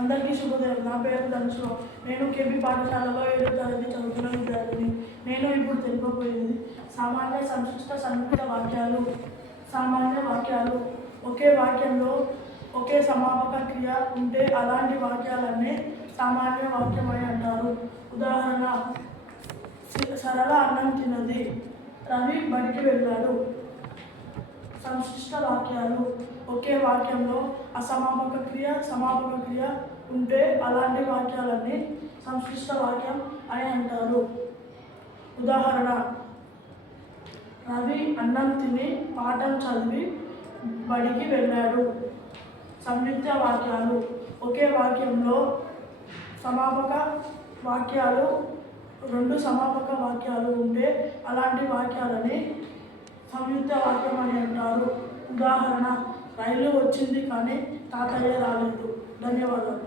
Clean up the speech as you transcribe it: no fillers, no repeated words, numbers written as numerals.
అందరికీ శుభోదయం. నా పేరు ధనుషు. నేను కేబీ పాఠశాలలో 7వ తరగతి చదువుతున్న విద్యార్థిని. నేను ఇప్పుడు తెలుపబోయేది సామాన్య సంక్షిప్త సంయుక్త వాక్యాలు. సామాన్య వాక్యాలు. ఒకే వాక్యంలో ఒకే సమాపక క్రియ ఉంటే అలాంటి వాక్యాలన్నీ సామాన్య వాక్యం అని అంటారు. ఉదాహరణ: సరళ అన్నం తిన్నది, రవి బడికి వెళ్ళాడు. సంక్షిప్త వాక్యాలు. ఒకే వాక్యంలో అసమాపక క్రియ, సమాపక క్రియ ఉంటే అలాంటి వాక్యాలన్నీ సంక్షిప్త వాక్యం అని అంటారు. ఉదాహరణ: రవి అన్నం తిని పాఠం చదివి బడికి వెళ్ళాడు. సంయుక్త వాక్యాలు. ఒకే వాక్యంలో సమాపక వాక్యాలు 2 సమాపక వాక్యాలు ఉంటే అలాంటి వాక్యాలని సంయుక్త వాక్యం అని అంటారు. ఉదాహరణ: రైలు వచ్చింది కానీ తాతయ్య రాలేదు. ధన్యవాదాలు.